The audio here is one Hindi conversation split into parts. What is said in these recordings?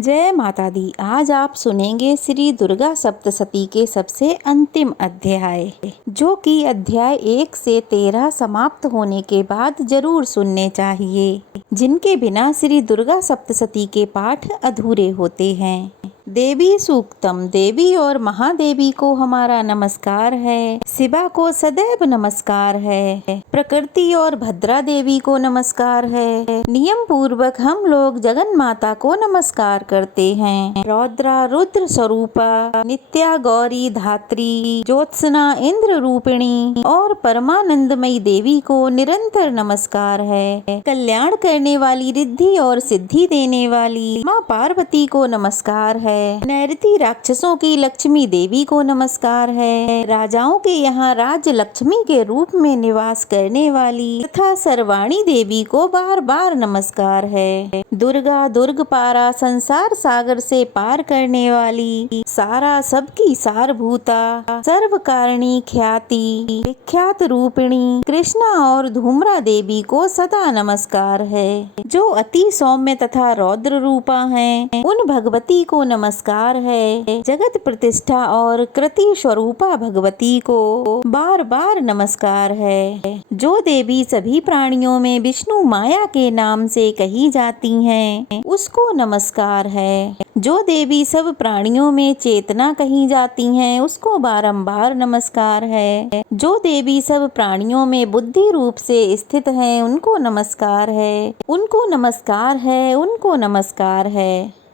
जय माता दी। आज आप सुनेंगे श्री दुर्गा सप्तशती के सबसे अंतिम अध्याय, जो कि अध्याय 1 से 13 समाप्त होने के बाद जरूर सुनने चाहिए, जिनके बिना श्री दुर्गा सप्तशती के पाठ अधूरे होते हैं। देवी सूक्तम। देवी और महादेवी को हमारा नमस्कार है। शिवा को सदैव नमस्कार है। प्रकृति और भद्रा देवी को नमस्कार है। नियम पूर्वक हम लोग जगन माता को नमस्कार करते हैं। रौद्रा रुद्र स्वरूपा, नित्या गौरी धात्री, ज्योत्सना इंद्र रूपिणी और परमानंदमयी देवी को निरंतर नमस्कार है। कल्याण करने वाली, रिद्धि और सिद्धि देने वाली माँ पार्वती को नमस्कार है। नैऋति राक्षसों की लक्ष्मी देवी को नमस्कार है। राजाओं के यहाँ राज्य लक्ष्मी के रूप में निवास करने वाली तथा सर्वाणी देवी को बार बार नमस्कार है। दुर्गा, दुर्गपारा, संसार सागर से पार करने वाली, सारा सबकी सारभूता, सर्व कारिणी, ख्याति विख्यात रूपिणी कृष्णा और धूम्रा देवी को सदा नमस्कार है। जो अति सौम्य तथा रौद्र रूपा हैं, उन भगवती को नमस्कार है। जगत प्रतिष्ठा और कृति स्वरूपा भगवती को बार बार नमस्कार है। जो देवी सभी प्राणियों में विष्णु माया के नाम से कही जाती हैं, उसको नमस्कार है। जो देवी सब प्राणियों में चेतना कही जाती हैं, उसको बारंबार नमस्कार है। जो देवी सब प्राणियों में बुद्धि रूप से स्थित हैं, उनको नमस्कार है। उनको नमस्कार है। उनको नमस्कार है।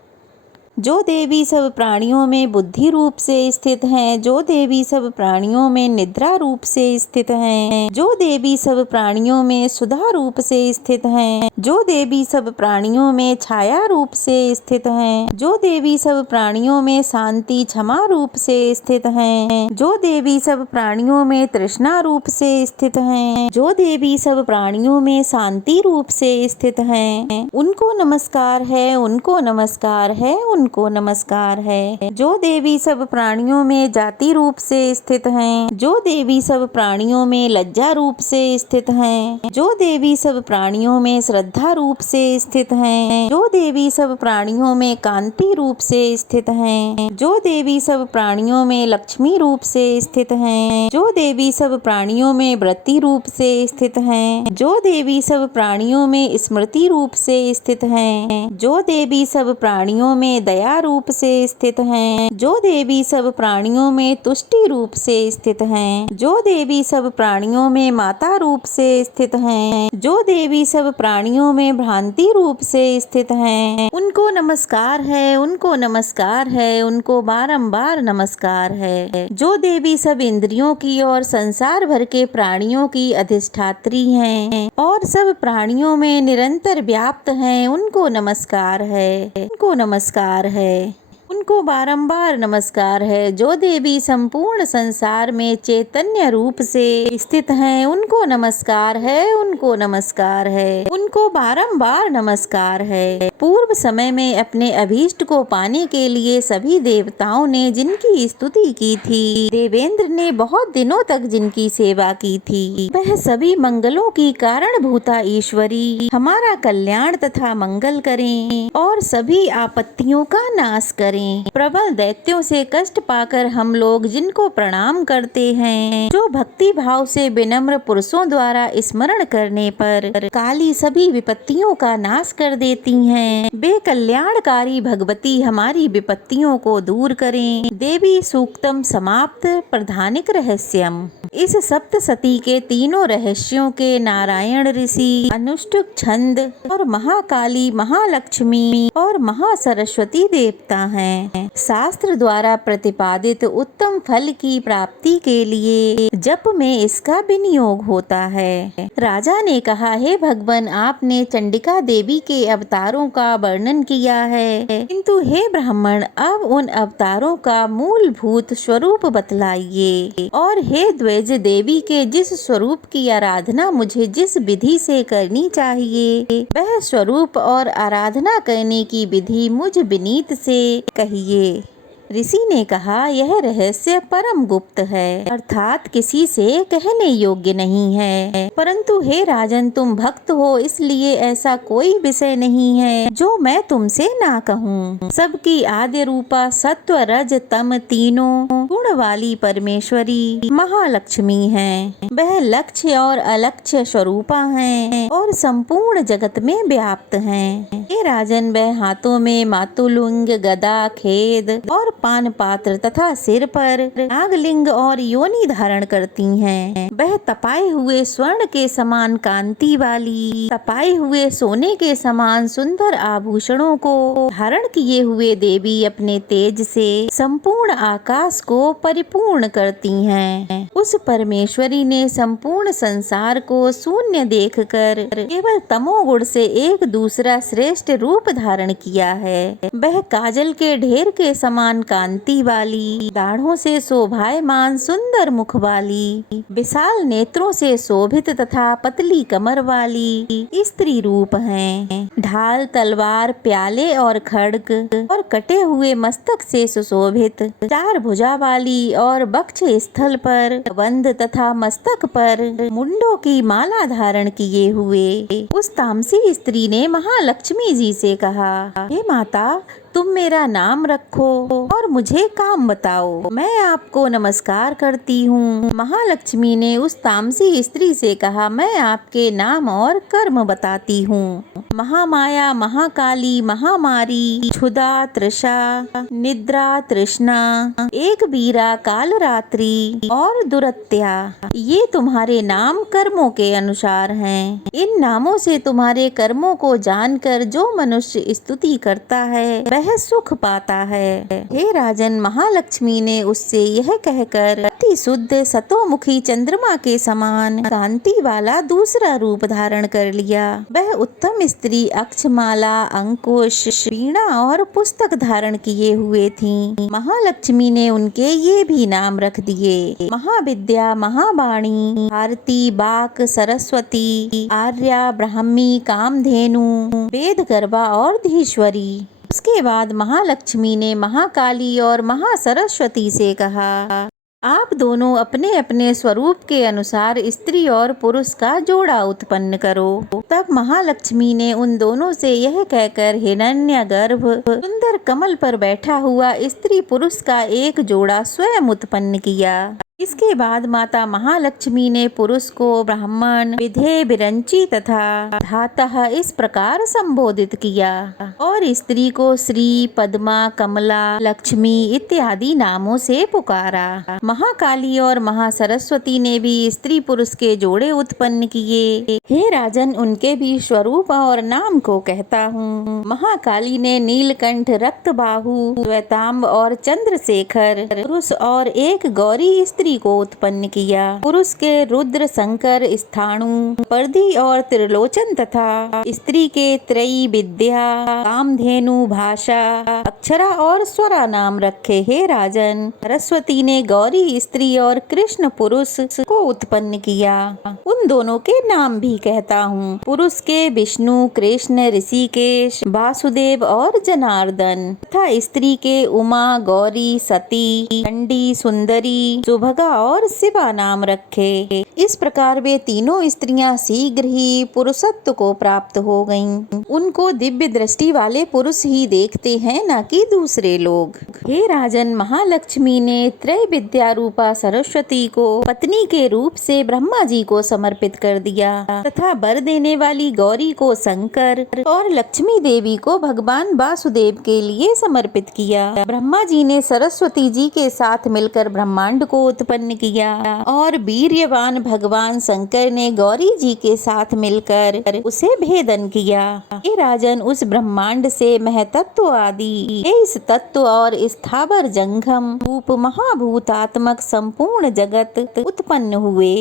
जो देवी सब प्राणियों में बुद्धि रूप से स्थित हैं, जो देवी सब प्राणियों में निद्रा रूप से स्थित हैं, जो देवी सब प्राणियों में सुधा रूप से स्थित हैं, जो देवी सब प्राणियों में छाया रूप से स्थित हैं, जो देवी सब प्राणियों में शांति क्षमा रूप से स्थित हैं, जो देवी सब प्राणियों में तृष्णा रूप से स्थित हैं, जो देवी सब प्राणियों में शांति रूप से स्थित हैं, उनको नमस्कार है। उनको नमस्कार है। उनको नमस्कार है। जो देवी सब प्राणियों में जाति रूप से स्थित हैं, जो देवी सब प्राणियों में लज्जा रूप से स्थित हैं, जो देवी सब प्राणियों में श्रद्धा रूप से स्थित हैं, जो देवी सब प्राणियों में कांति रूप से स्थित हैं, जो देवी सब प्राणियों में लक्ष्मी रूप से स्थित हैं, जो देवी सब प्राणियों में वृत्ति रूप से स्थित हैं, जो देवी सब प्राणियों में स्मृति रूप से स्थित हैं, जो देवी सब प्राणियों में दया रूप से स्थित हैं, जो देवी सब प्राणियों में तुष्टि रूप से स्थित हैं, जो देवी सब प्राणियों में माता रूप से स्थित हैं, जो देवी सब प्राणियों में भ्रांति रूप से स्थित हैं, उनको नमस्कार है। उनको नमस्कार है। उनको बारंबार नमस्कार है। जो देवी सब इंद्रियों की और संसार भर के प्राणियों की अधिष्ठात्री हैं और सब प्राणियों में निरंतर व्याप्त हैं, उनको नमस्कार है। उनको नमस्कार है। उनको बारंबार नमस्कार है। जो देवी संपूर्ण संसार में चैतन्य रूप से स्थित हैं, उनको नमस्कार है। उनको नमस्कार है। उनको बारंबार नमस्कार है। पूर्व समय में अपने अभीष्ट को पाने के लिए सभी देवताओं ने जिनकी स्तुति की थी, देवेंद्र ने बहुत दिनों तक जिनकी सेवा की थी, वह सभी मंगलों की कारणभूता ईश्वरी हमारा कल्याण तथा मंगल करें और सभी आपत्तियों का नाश करें। प्रबल दैत्यों से कष्ट पाकर हम लोग जिनको प्रणाम करते हैं, जो भक्ति भाव से विनम्र पुरुषों द्वारा स्मरण करने पर काली सभी विपत्तियों का नाश कर देती हैं, वे कल्याणकारी भगवती हमारी विपत्तियों को दूर करें। देवी सूक्तम समाप्त। प्रधानिक रहस्यम। इस सप्तशती के तीनों रहस्यों के नारायण ऋषि, अनुष्टुप छंद और महाकाली, महालक्ष्मी और महासरस्वती देवता हैं। शास्त्र द्वारा प्रतिपादित उत्तम फल की प्राप्ति के लिए जप में इसका विनियोग होता है। राजा ने कहा, हे भगवान, आपने चंडिका देवी के अवतारों का वर्णन किया है, किंतु हे ब्राह्मण, अब उन अवतारों का मूलभूत स्वरूप बतलाइए, और हे द्वैज देवी के जिस स्वरूप की आराधना मुझे जिस विधि से करनी चाहिए, वह स्वरूप और आराधना करने की विधि मुझ विनीत से कहिए। ऋषि ने कहा, यह रहस्य परम गुप्त है, अर्थात किसी से कहने योग्य नहीं है। परंतु हे राजन, तुम भक्त हो, इसलिए ऐसा कोई विषय नहीं है जो मैं तुमसे ना कहूँ। सबकी आद्य रूपा सत्व रज तम तीनों गुण वाली परमेश्वरी महालक्ष्मी है। वह लक्ष्य और अलक्ष्य स्वरूपा है और संपूर्ण जगत में व्याप्त हैं। हे राजन, वह हाथों में मातुलिंग, गदा, खेद और पान पात्र तथा सिर पर नागलिंग और योनि धारण करती हैं। वह तपाए हुए स्वर्ण के समान कांति वाली, तपाए हुए सोने के समान सुंदर आभूषणों को धारण किए हुए देवी अपने तेज से संपूर्ण आकाश को परिपूर्ण करती हैं। उस परमेश्वरी ने संपूर्ण संसार को शून्य देखकर केवल तमोगुण से एक दूसरा श्रेष्ठ रूप धारण किया है। वह काजल के ढेर के समान कांति वाली, दाढ़ों से शोभायमान सुंदर मुख वाली, विशाल नेत्रों से शोभित तथा पतली कमर वाली स्त्री रूप है। ढाल, तलवार, प्याले और खड्ग और कटे हुए मस्तक से सुशोभित, चार भुजा वाली और वक्ष स्थल पर बंद तथा मस्तक पर मुंडों की माला धारण किए हुए उस तामसी स्त्री ने महालक्ष्मी जी से कहा, हे माता, तुम मेरा नाम रखो और मुझे काम बताओ, मैं आपको नमस्कार करती हूँ। महालक्ष्मी ने उस तामसी स्त्री से कहा, मैं आपके नाम और कर्म बताती हूँ। महामाया, महाकाली, महामारी, क्षुधा, तृषा, निद्रा, तृष्णा, एक बीरा, काल रात्रि और दुरत्या, ये तुम्हारे नाम कर्मों के अनुसार हैं। इन नामों से तुम्हारे कर्मों को जानकर जो मनुष्य स्तुति करता है वह सुख पाता है। हे राजन, महालक्ष्मी ने उससे यह कहकर अति शुद्ध सतोमुखी चंद्रमा के समान कांति वाला दूसरा रूप धारण कर लिया। वह उत्तम स्त्री अक्षमाला, अंकुश, वीणा और पुस्तक धारण किए हुए थी। महालक्ष्मी ने उनके ये भी नाम रख दिए, महाविद्या, महावाणी, भारती, बाक, सरस्वती, आर्या, ब्राह्मी, कामधेनु, वेद गर्भा और धीश्वरी। उसके बाद महालक्ष्मी ने महाकाली और महासरस्वती से कहा, आप दोनों अपने अपने स्वरूप के अनुसार स्त्री और पुरुष का जोड़ा उत्पन्न करो। तब महालक्ष्मी ने उन दोनों से यह कहकर हिरण्यगर्भ सुंदर कमल पर बैठा हुआ स्त्री पुरुष का एक जोड़ा स्वयं उत्पन्न किया। इसके बाद माता महालक्ष्मी ने पुरुष को ब्राह्मण, विधे, विरंची तथा धातः इस प्रकार संबोधित किया और स्त्री को श्री, पद्मा, कमला, लक्ष्मी इत्यादि नामों से पुकारा। महाकाली और महासरस्वती ने भी स्त्री पुरुष के जोड़े उत्पन्न किए। हे राजन, उनके भी स्वरूप और नाम को कहता हूँ। महाकाली ने नीलकंठ, रक्तबाहु, श्वेतांब और चंद्रशेखर पुरुष और एक गौरी स्त्री को उत्पन्न किया। पुरुष के रुद्र, शंकर, स्थाणु, पर्दी और त्रिलोचन तथा स्त्री के त्रयी, विद्या, कामधेनु, भाषा, अक्षरा और स्वरा नाम रखे। हे राजन, सरस्वती ने गौरी स्त्री और कृष्ण पुरुष को उत्पन्न किया। उन दोनों के नाम भी कहता हूँ। पुरुष के विष्णु, कृष्ण, ऋषिकेश, वासुदेव और जनार्दन तथा स्त्री के उमा, गौरी, सती, चंडी, सुंदरी, सुभगा और शिवा नाम रखे। इस प्रकार वे तीनों स्त्रियां शीघ्र ही पुरुषत्व को प्राप्त हो गईं। उनको दिव्य दृष्टि वाले पुरुष ही देखते हैं, न कि दूसरे लोग। हे राजन, महालक्ष्मी ने त्रय विद्या रूपा सरस्वती को पत्नी के रूप से ब्रह्मा जी को समर्पित कर दिया तथा वर देने वाली गौरी को शंकर और लक्ष्मी देवी को भगवान वासुदेव के लिए समर्पित किया। ब्रह्मा जी ने सरस्वती जी के साथ मिलकर ब्रह्मांड को उत्पन्न किया और वीर्यवान भगवान शंकर ने गौरी जी के साथ मिलकर उसे भेदन किया। हे राजन, उस ब्रह्मांड से महतत्व आदि इस तत्व और स्थावर जंगम रूप महाभूतात्मक संपूर्ण जगत उत्पन्न हुए।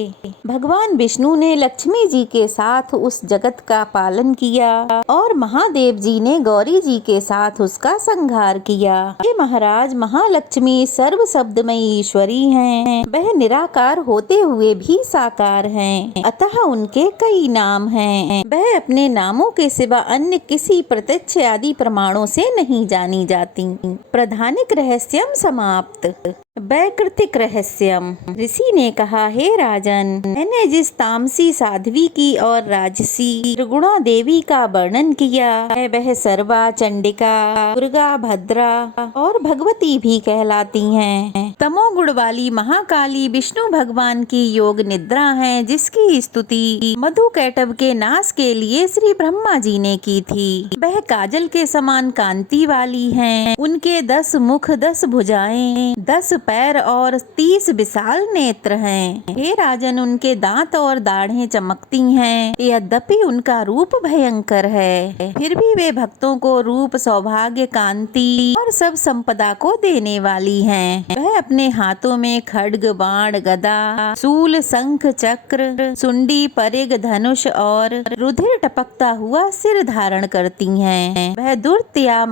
भगवान विष्णु ने लक्ष्मी जी के साथ उस जगत का पालन किया और महादेव जी ने गौरी जी के साथ उसका संहार किया। हे महाराज, महालक्ष्मी सर्व शब्दमयी ईश्वरी हैं वह निराकार होते हुए भी साकार हैं, अतः उनके कई नाम हैं। वह अपने नामों के सिवा अन्य किसी प्रत्यक्ष आदि प्रमाणों से नहीं जानी जाती। प्रधानिक रहस्यम समाप्त। वैकृतिक रहस्यम। ऋषि ने कहा, हे राजन, मैंने जिस तामसी साध्वी की और राजसी त्रिगुणा देवी का वर्णन किया है वह सर्वा, चंडिका, दुर्गा, भद्रा और भगवती भी कहलाती हैं। तमोगुण वाली महाकाली विष्णु भगवान की योग निद्रा है, जिसकी स्तुति मधुकैटभ के नाश के लिए श्री ब्रह्मा जी ने की थी। वह काजल के समान कांति वाली हैं। उनके 10 मुख, 10 भुजाएं, 10 पैर और 30 विशाल नेत्र हैं। हे राजन, उनके दांत और दाढ़ें चमकती हैं। यद्यपि उनका रूप भयंकर है, फिर भी वे भक्तों को रूप, सौभाग्य, कांति और सब संपदा को देने वाली हैं। वह अपने हाथों में खड्ग, बाण, गदा, शूल, शंख, चक्र, सुंडी, परिग, धनुष और रुधिर टपकता हुआ सिर धारण करती हैं। वह दुर्त्या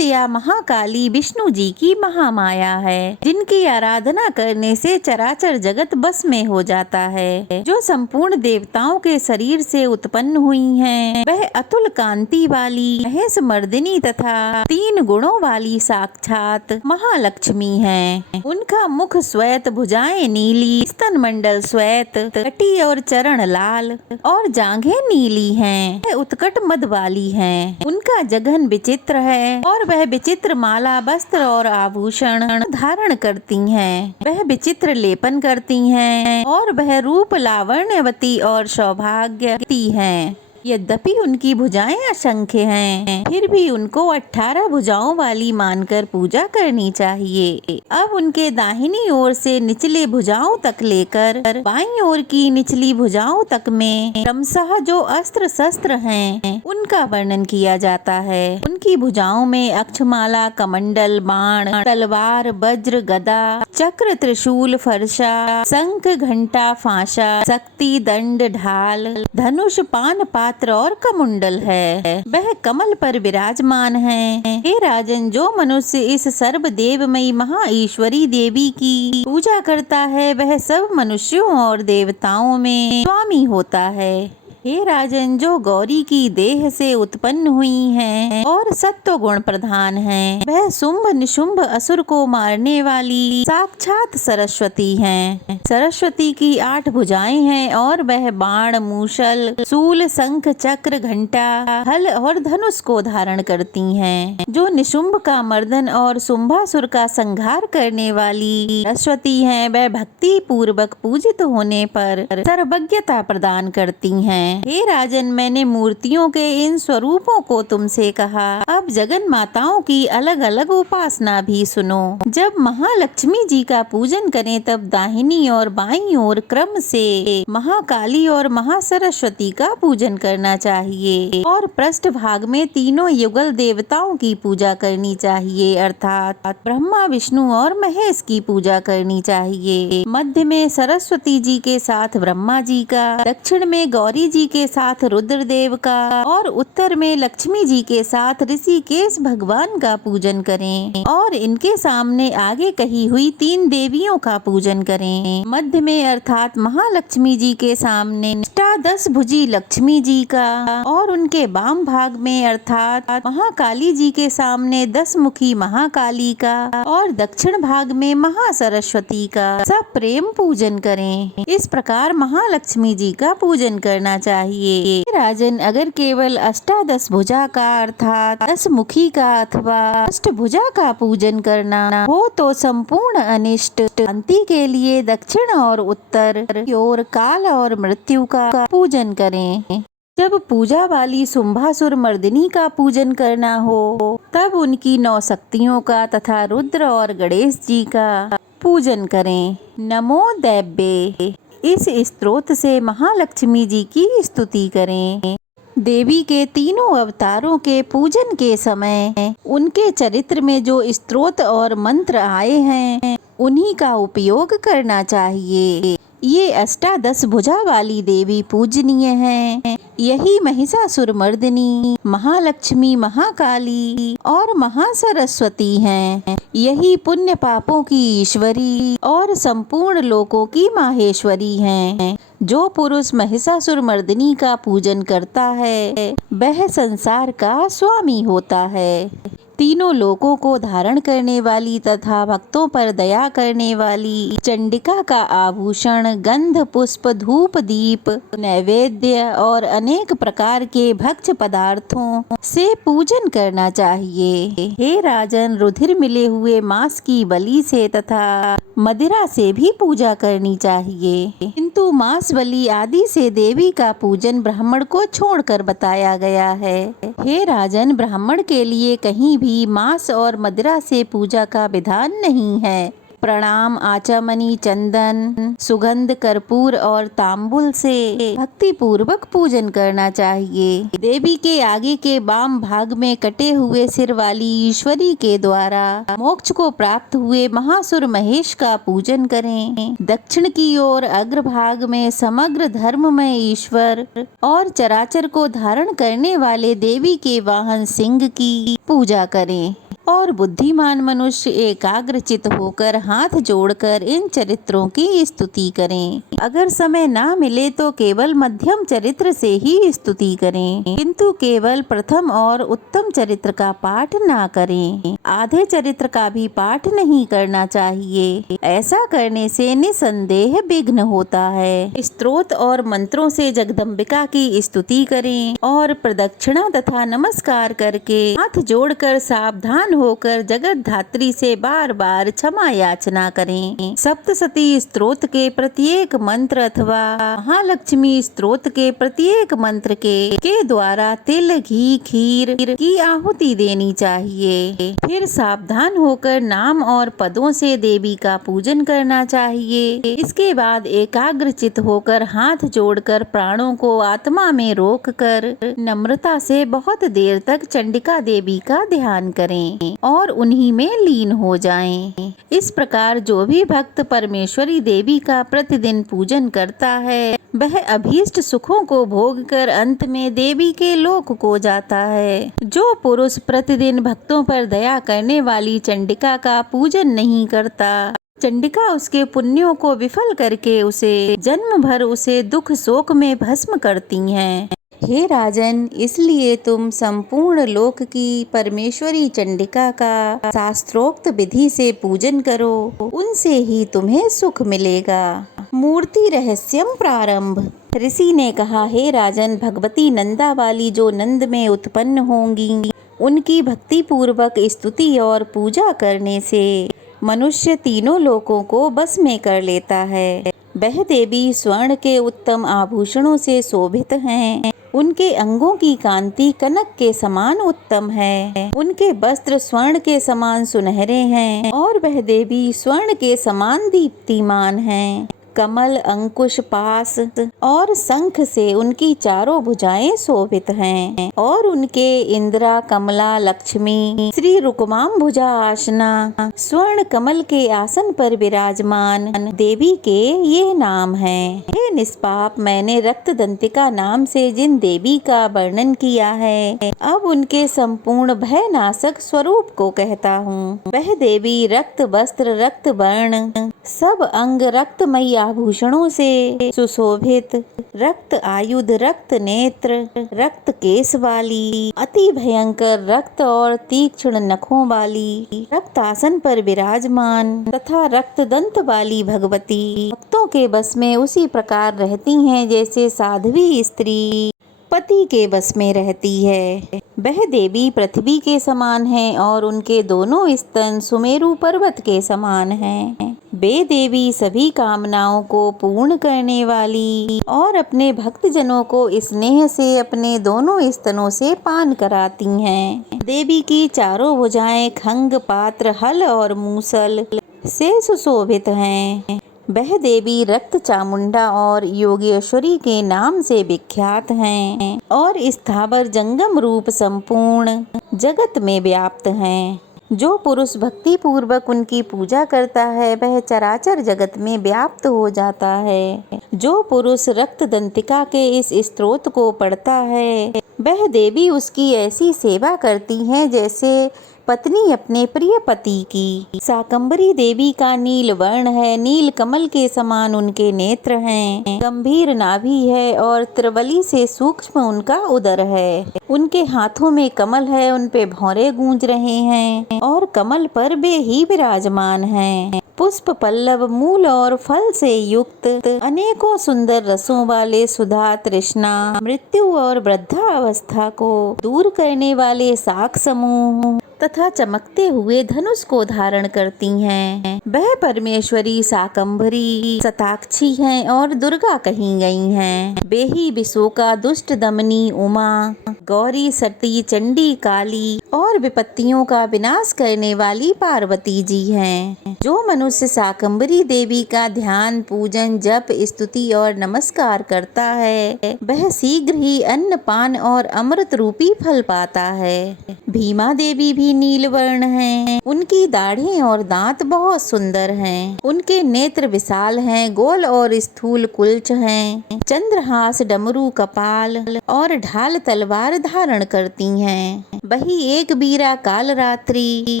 महाकाली विष्णु जी की महामाया है, जिनकी आराधना करने से चराचर जगत बस में हो जाता है, जो संपूर्ण देवताओं के शरीर से उत्पन्न हुई हैं। वह अतुल कांति वाली महेश मर्दिनी तथा 3 गुणों वाली साक्षात महालक्ष्मी हैं। उनका मुख श्वेत, भुजाएं नीली, स्तन मंडल श्वेत, कटी और चरण लाल और जांघें नीली हैं। वह उत्कट मद वाली हैं। उनका जघन विचित्र है और वह विचित्र माला, वस्त्र और आभूषण धारण करती हैं। वह विचित्र लेपन करती हैं और वह रूप लावण्यवती और सौभाग्यवती हैं। यद्यपि उनकी भुजाएं असंख्य हैं, फिर भी उनको 18 भुजाओं वाली मानकर पूजा करनी चाहिए। अब उनके दाहिनी ओर से निचले भुजाओं तक लेकर बाईं ओर की निचली भुजाओं तक में क्रमशः जो अस्त्र शस्त्र हैं, उनका वर्णन किया जाता है। उनकी भुजाओं में अक्षमाला, कमंडल, बाण, तलवार, वज्र, गदा, चक्र, त्रिशूल, फरसा, शंख, घंटा, फांसा, शक्ति, दंड, ढाल, धनुष, पान पात्र और कमुंडल है। वह कमल पर विराजमान है। हे राजन, जो मनुष्य इस सर्व देवमयी महा ईश्वरी देवी की पूजा करता है, वह सब मनुष्यों और देवताओं में स्वामी होता है। हे राजन, जो गौरी की देह से उत्पन्न हुई हैं और सत्व गुण प्रधान हैं, वह शुंभ निशुंभ असुर को मारने वाली साक्षात सरस्वती हैं। सरस्वती की 8 भुजाएं हैं और वह बाण, मूसल, शूल, शंख, चक्र, घंटा, हल और धनुष को धारण करती हैं। जो निशुंभ का मर्दन और शुंभासुर का संहार करने वाली सरस्वती हैं, वह भक्ति पूर्वक पूजित होने पर सर्वज्ञता प्रदान करती हैं। हे राजन, मैंने मूर्तियों के इन स्वरूपों को तुमसे कहा। अब जगन माताओं की अलग अलग उपासना भी सुनो। जब महालक्ष्मी जी का पूजन करें, तब दाहिनी और बाईं ओर क्रम से महाकाली और महासरस्वती का पूजन करना चाहिए और पृष्ठ भाग में तीनों युगल देवताओं की पूजा करनी चाहिए, अर्थात ब्रह्मा, विष्णु और महेश की पूजा करनी चाहिए। मध्य में सरस्वती जी के साथ ब्रह्मा जी का, दक्षिण में गौरी जी के साथ रुद्रदेव का और उत्तर में लक्ष्मी जी के साथ ऋषिकेश भगवान का पूजन करें और इनके सामने आगे कही हुई 3 देवियों का पूजन करें। मध्य में अर्थात महालक्ष्मी जी के सामने 10 भुजी लक्ष्मी जी का और उनके वाम भाग में अर्थात महाकाली जी के सामने 10 मुखी महाकाली का और दक्षिण भाग में महासरस्वती का सब प्रेम पूजन करें। इस प्रकार महालक्ष्मी जी का पूजन करना चाहिए। राजन, अगर केवल 18 भुजा का अर्थात 10 मुखी का अथवा अष्टभुजा का पूजन करना हो तो संपूर्ण अनिष्ट शांति के लिए दक्षिण और उत्तर की ओर काल और मृत्यु का पूजन करें। जब पूजा वाली शुंभासुर मर्दिनी का पूजन करना हो, तब उनकी 9 शक्तियों का तथा रुद्र और गणेश जी का पूजन करें। नमो दैव्ये। इस स्तोत्र से महालक्ष्मी जी की स्तुति करें। देवी के तीनों अवतारों के पूजन के समय उनके चरित्र में जो स्तोत्र और मंत्र आए हैं, उन्हीं का उपयोग करना चाहिए। ये अष्टादश भुजा वाली देवी पूजनीय हैं। यही महिषासुरमर्दिनी, महालक्ष्मी, महाकाली और महासरस्वती हैं। यही पुण्य पापों की ईश्वरी और संपूर्ण लोकों की माहेश्वरी हैं। जो पुरुष महिषासुरमर्दिनी का पूजन करता है वह संसार का स्वामी होता है। तीनों लोकों को धारण करने वाली तथा भक्तों पर दया करने वाली चंडिका का आभूषण गंध, पुष्प, धूप, दीप, नैवेद्य और अनेक प्रकार के भक्ष्य पदार्थों से पूजन करना चाहिए। हे राजन, रुधिर मिले हुए मांस की बलि से तथा मदिरा से भी पूजा करनी चाहिए, किंतु मांस बलि आदि से देवी का पूजन ब्राह्मण को छोड़कर बताया गया है। हे राजन, ब्राह्मण के लिए कहीं भी मांस और मदिरा से पूजा का विधान नहीं है। प्रणाम आचमनी, चंदन, सुगंध, कर्पूर और तांबुल से भक्ति पूर्वक पूजन करना चाहिए। देवी के आगे के वाम भाग में कटे हुए सिर वाली ईश्वरी के द्वारा मोक्ष को प्राप्त हुए महासुर महेश का पूजन करें। दक्षिण की ओर अग्रभाग में समग्र धर्ममय ईश्वर और चराचर को धारण करने वाले देवी के वाहन सिंह की पूजा करें। और बुद्धिमान मनुष्य एकाग्रचित होकर हाथ जोड़कर इन चरित्रों की स्तुति करें। अगर समय ना मिले तो केवल मध्यम चरित्र से ही स्तुति करें, किंतु केवल प्रथम और उत्तम चरित्र का पाठ ना करें। आधे चरित्र का भी पाठ नहीं करना चाहिए। ऐसा करने से निसंदेह विघ्न होता है। स्तोत्र और मंत्रों से जगदम्बिका की स्तुति करें और प्रदक्षिणा तथा नमस्कार करके हाथ जोड़कर सावधान होकर जगत धात्री से बार बार क्षमा याचना करें। सप्तशती स्तोत्र के प्रत्येक मंत्र अथवा महालक्ष्मी स्तोत्र के प्रत्येक मंत्र के द्वारा तिल, घी, खीर की आहुति देनी चाहिए। फिर सावधान होकर नाम और पदों से देवी का पूजन करना चाहिए। इसके बाद एकाग्रचित होकर हाथ जोड़कर प्राणों को आत्मा में रोककर नम्रता से बहुत देर तक चंडिका देवी का ध्यान करें और उन्हीं में लीन हो जाएं। इस प्रकार जो भी भक्त परमेश्वरी देवी का प्रतिदिन पूजन करता है वह अभीष्ट सुखों को भोगकर अंत में देवी के लोक को जाता है। जो पुरुष प्रतिदिन भक्तों पर दया करने वाली चंडिका का पूजन नहीं करता, चंडिका उसके पुण्यों को विफल करके उसे जन्म भर उसे दुख शोक में भस्म करती हैं। हे राजन, इसलिए तुम संपूर्ण लोक की परमेश्वरी चंडिका का शास्त्रोक्त विधि से पूजन करो, उनसे ही तुम्हें सुख मिलेगा। मूर्ति रहस्यम प्रारंभ। ऋषि ने कहा, हे राजन, भगवती नंदा वाली जो नंद में उत्पन्न होंगी, उनकी भक्ति पूर्वक स्तुति और पूजा करने से मनुष्य तीनों लोकों को बस में कर लेता है। वह देवी स्वर्ण के उत्तम आभूषणों से शोभित हैं। उनके अंगों की कांति कनक के समान उत्तम है। उनके वस्त्र स्वर्ण के समान सुनहरे हैं और वह देवी स्वर्ण के समान दीप्तिमान हैं। कमल, अंकुश, पास और शंख से उनकी चारों भुजाएं शोभित हैं और उनके इंद्रा, कमला, लक्ष्मी, श्री रुकमाम भुजा आसना स्वर्ण कमल के आसन पर विराजमान देवी के ये नाम हैं। हे निष्पाप, मैंने रक्त दंतिका नाम से जिन देवी का वर्णन किया है, अब उनके संपूर्ण भयनाशक स्वरूप को कहता हूँ। वह देवी रक्त वस्त्र, रक्त वर्ण, सब अंग रक्तमयी आभूषणों से सुशोभित, रक्त आयुध, रक्त नेत्र, रक्त केश वाली, अति भयंकर रक्त और तीक्ष्ण नखों वाली, रक्त आसन पर विराजमान तथा रक्त दंत वाली भगवती भक्तों के बस में उसी प्रकार रहती हैं जैसे साध्वी स्त्री पति के बस में रहती है। वह देवी पृथ्वी के समान है और उनके दोनों स्तन सुमेरु पर्वत के समान हैं। वे देवी सभी कामनाओं को पूर्ण करने वाली और अपने भक्तजनों को स्नेह से अपने दोनों स्तनों से पान कराती हैं। देवी की चारों भुजाएं खंग, पात्र, हल और मूसल से सुशोभित हैं। वह देवी रक्त चामुंडा और योगेश्वरी के नाम से विख्यात हैं और स्थावर जंगम रूप संपूर्ण जगत में व्याप्त हैं। जो पुरुष भक्ति पूर्वक उनकी पूजा करता है वह चराचर जगत में व्याप्त हो जाता है। जो पुरुष रक्त दंतिका के इस स्तोत्र को पढ़ता है वह देवी उसकी ऐसी सेवा करती हैं जैसे पत्नी अपने प्रिय पति की। शाकंभरी देवी का नील वर्ण है, नील कमल के समान उनके नेत्र हैं, गंभीर नाभि है और त्रिवली से सूक्ष्म उनका उदर है। उनके हाथों में कमल है, उन पे भौरे गूंज रहे हैं और कमल पर वे ही विराजमान हैं। पुष्प पल्लव मूल और फल से युक्त अनेकों सुंदर रसों वाले सुधा, तृष्णा, मृत्यु और वृद्धावस्था को दूर करने वाले शाक समूह तथा चमकते हुए धनुष को धारण करती हैं। वह परमेश्वरी शाकंभरी शताक्षी हैं और दुर्गा कही गई हैं। वे ही विशोका, दुष्ट दमनी, उमा, गौरी, सती, चंडी, काली और विपत्तियों का विनाश करने वाली पार्वती जी हैं। जो मनुष्य शाकंभरी देवी का ध्यान, पूजन, जप, स्तुति और नमस्कार करता है वह शीघ्र ही अन्न पान और अमृत रूपी फल पाता है। भीमा देवी भी नीलवर्ण हैं। उनकी दाढ़ें और दांत बहुत सुंदर हैं। उनके नेत्र विशाल हैं, गोल और स्थूल कुल्च हैं। चंद्रहास, डमरू, कपाल और ढाल तलवार धारण करती हैं। वही एक बीरा कालरात्रि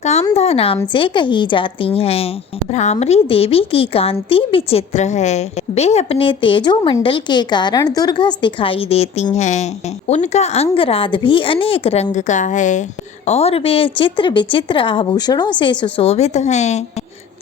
कामधा नाम से कही जाती हैं। भ्रामरी देवी की कांति विचित्र है। वे अपने तेजो मंडल के कारण दुर्घस दिखाई देती हैं। उनका अंगराध भी अनेक रंग का है और वे चित्र विचित्र आभूषणों से सुशोभित हैं।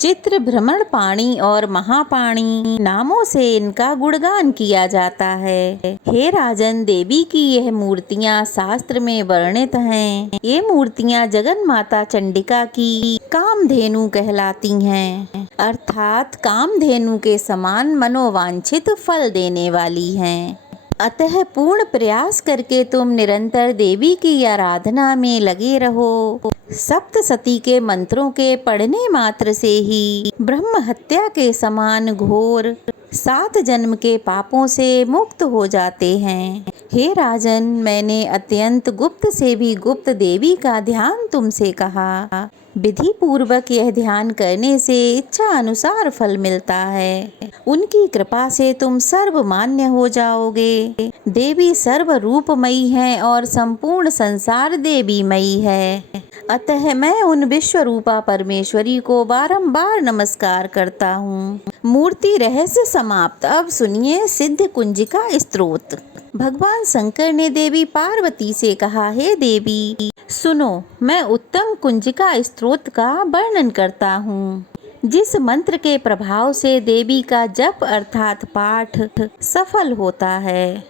चित्र, भ्रमण पाणी और महापाणी नामों से इनका गुणगान किया जाता है। हे राजन, देवी की यह मूर्तियाँ शास्त्र में वर्णित हैं। ये मूर्तियाँ जगन माता चंडिका की कामधेनु कहलाती हैं, अर्थात कामधेनु के समान मनोवांछित फल देने वाली हैं। अतः पूर्ण प्रयास करके तुम निरंतर देवी की आराधना में लगे रहो। सप्तसती के मंत्रों के पढ़ने मात्र से ही ब्रह्म हत्या के समान घोर 7 जन्म के पापों से मुक्त हो जाते हैं। हे राजन, मैंने अत्यंत गुप्त से भी गुप्त देवी का ध्यान तुमसे कहा। विधि पूर्वक यह ध्यान करने से इच्छा अनुसार फल मिलता है। उनकी कृपा से तुम सर्वमान्य हो जाओगे। देवी सर्व रूपमयी है और संपूर्ण संसार देवीमयी है। अतः मैं उन विश्वरूपा परमेश्वरी को बारंबार नमस्कार करता हूँ। मूर्ति रहस्य समाप्त। अब सुनिए सिद्ध कुंजिका स्तोत्र। भगवान शंकर ने देवी पार्वती से कहा, हे देवी सुनो, मैं उत्तम कुंजिका स्तोत्र का वर्णन करता हूँ। जिस मंत्र के प्रभाव से देवी का जप अर्थात पाठ सफल होता है।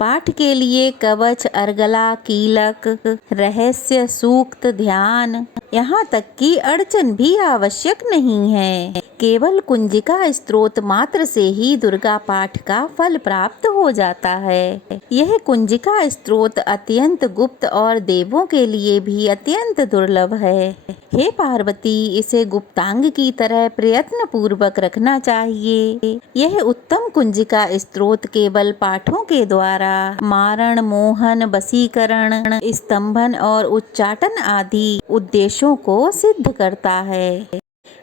पाठ के लिए कवच, अर्गला, कीलक, रहस्य, सूक्त, ध्यान, यहाँ तक कि अड़चन भी आवश्यक नहीं है। केवल कुंजिका स्तोत्र मात्र से ही दुर्गा पाठ का फल प्राप्त हो जाता है। यह कुंजिका स्तोत्र अत्यंत गुप्त और देवों के लिए भी अत्यंत दुर्लभ है। हे पार्वती, इसे गुप्तांग की तरह प्रयत्न पूर्वक रखना चाहिए। यह उत्तम कुंजिका स्तोत्र केवल पाठों के द्वारा मारण, मोहन, वशीकरण, स्तंभन और उच्चाटन आदि उद्देश्यों को सिद्ध करता है।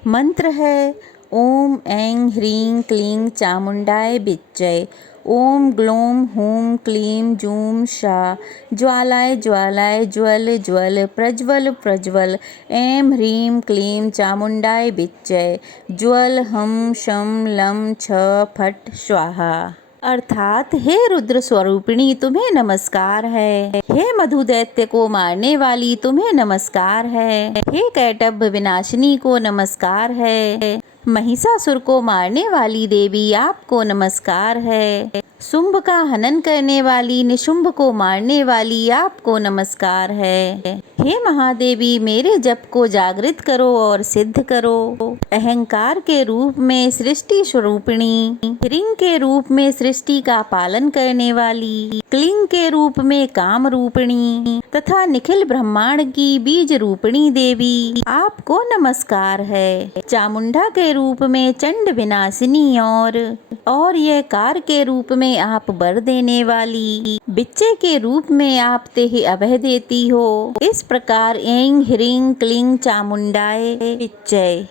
मंत्र है ओम ऐं ह्रीं क्लीं चामुंडाय विच्चय। ओम ग्लौम हूं क्लीं जूं शा। ज्वालाय ज्वालाय ज्वल ज्वल प्रज्वल प्रज्वल। ऐं ह्रीं क्लीं चामुंडाय विच्चय। ज्वल हम शम लम छ फट स्वाहा। अर्थात हे रुद्र स्वरूपिणी, तुम्हें नमस्कार है। हे मधु दैत्य को मारने वाली, तुम्हें नमस्कार है। हे कैटभ विनाशिनी को नमस्कार है। महिषासुर को मारने वाली देवी, आपको नमस्कार है। शुंभ का हनन करने वाली, निशुंभ को मारने वाली, आपको नमस्कार है। हे महादेवी, मेरे जप को जागृत करो और सिद्ध करो। अहंकार के रूप में सृष्टि स्वरूपिणी, ह्रीं के रूप में सृष्टि का पालन करने वाली, क्लीं के रूप में काम रूपिणी तथा निखिल ब्रह्मांड की बीज रूपिणी देवी आपको नमस्कार है। चामुंडा के रूप में चंड विनाशिनी और यह कार के रूप में आप वर देने वाली, बिच्चे के रूप में आप तेहि अभय देती हो। इस प्रकार ऐं ह्रीं क्लीं चामुंडाए बिच्चय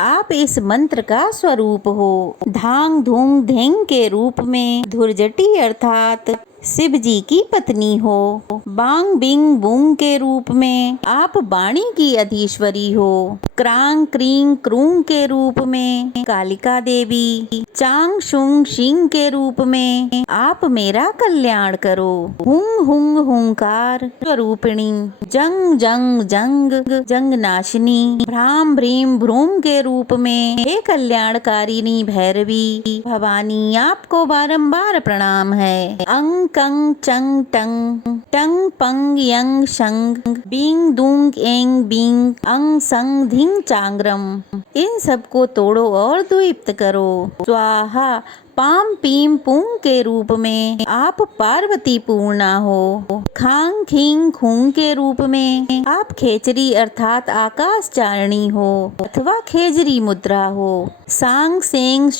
आप इस मंत्र का स्वरूप हो। धांग धूंग धेंग के रूप में धुर्जटी अर्थात शिव जी की पत्नी हो। बांग बिंग बूंग के रूप में आप वाणी की अधीश्वरी हो। क्रांग क्रीं क्रूंग के रूप में कालिका देवी। चांग शुंग शिंग के रूप में आप मेरा कल्याण करो। हुंग हुंग हुंकार स्वरूपिणी। जंग जंग जंग जंग नाशिनी। भ्राम भ्रीम भ्रूम के रूप में हे कल्याणकारिणी भैरवी भवानी आपको बारंबार प्रणाम है। अंग कंग चंग टंग टंग पंग यंग शंग बिंग दूंग एंग बिंग अंग संग धिंग चांग्रम इन सबको तोड़ो और द्वीप्त करो। स्वाहा पाम पीम पुंग के रूप में आप पार्वती पूर्णा हो। खांग खींग खूंग के रूप में आप खेचरी अर्थात आकाश चारणी हो अथवा खेजरी मुद्रा हो। सांग सेंग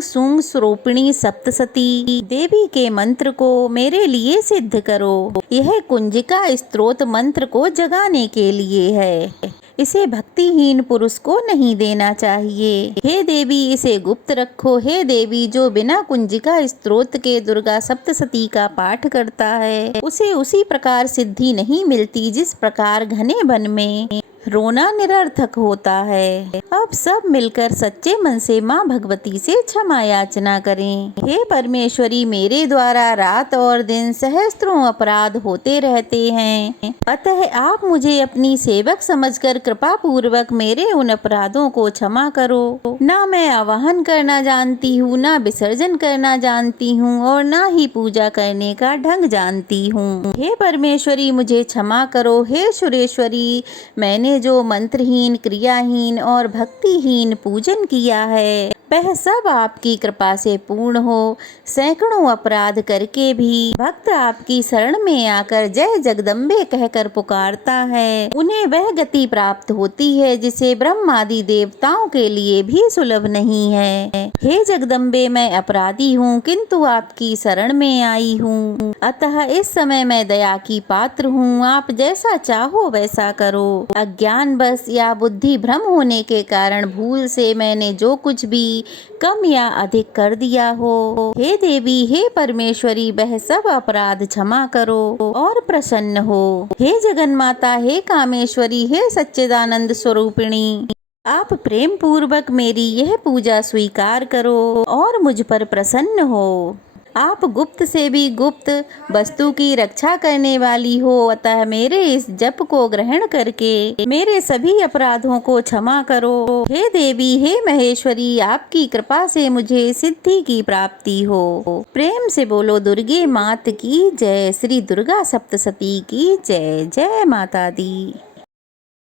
सुंग स्वरूपिणी सप्तसती देवी के मंत्र को मेरे लिए सिद्ध करो। यह कुंजिका स्तोत्र मंत्र को जगाने के लिए है, इसे भक्तिहीन पुरुष को नहीं देना चाहिए। हे देवी इसे गुप्त रखो। हे देवी जो बिना कुंजिका स्तोत्र के दुर्गा सप्तशती का पाठ करता है उसे उसी प्रकार सिद्धि नहीं मिलती जिस प्रकार घने वन में रोना निरर्थक होता है। अब सब मिलकर सच्चे मन से माँ भगवती से क्षमा याचना करें। हे परमेश्वरी मेरे द्वारा रात और दिन सहस्त्रों अपराध होते रहते हैं, अतः आप मुझे अपनी सेवक समझकर कृपा पूर्वक मेरे उन अपराधों को क्षमा करो। ना मैं आवाहन करना जानती हूँ, ना विसर्जन करना जानती हूँ और ना ही पूजा करने का ढंग जानती हूँ। हे परमेश्वरी मुझे क्षमा करो। हे सुरेश्वरी मैंने जो मंत्रहीन क्रियाहीन और भक्तिहीन पूजन किया है वह सब आपकी कृपा से पूर्ण हो। सैकड़ों अपराध करके भी भक्त आपकी शरण में आकर जय जगदम्बे कहकर पुकारता है, उन्हें वह गति प्राप्त होती है जिसे ब्रह्मादि देवताओं के लिए भी सुलभ नहीं है। हे जगदम्बे मैं अपराधी हूँ किंतु आपकी शरण में आई हूँ, अतः इस समय मैं दया की पात्र हूँ। आप जैसा चाहो वैसा करो। अज्ञान बस या बुद्धि भ्रम होने के कारण भूल से मैंने जो कुछ भी कम या अधिक कर दिया हो, हे देवी हे परमेश्वरी वह सब अपराध क्षमा करो और प्रसन्न हो। हे जगन्माता हे कामेश्वरी हे सच्चिदानंद स्वरूपिणी आप प्रेम पूर्वक मेरी यह पूजा स्वीकार करो और मुझ पर प्रसन्न हो। आप गुप्त से भी गुप्त वस्तु की रक्षा करने वाली हो, अतः मेरे इस जप को ग्रहण करके मेरे सभी अपराधों को क्षमा करो। हे देवी हे महेश्वरी आपकी कृपा से मुझे सिद्धि की प्राप्ति हो। प्रेम से बोलो दुर्गे मात की जय। श्री दुर्गा सप्तशती की जय। जय माता दी।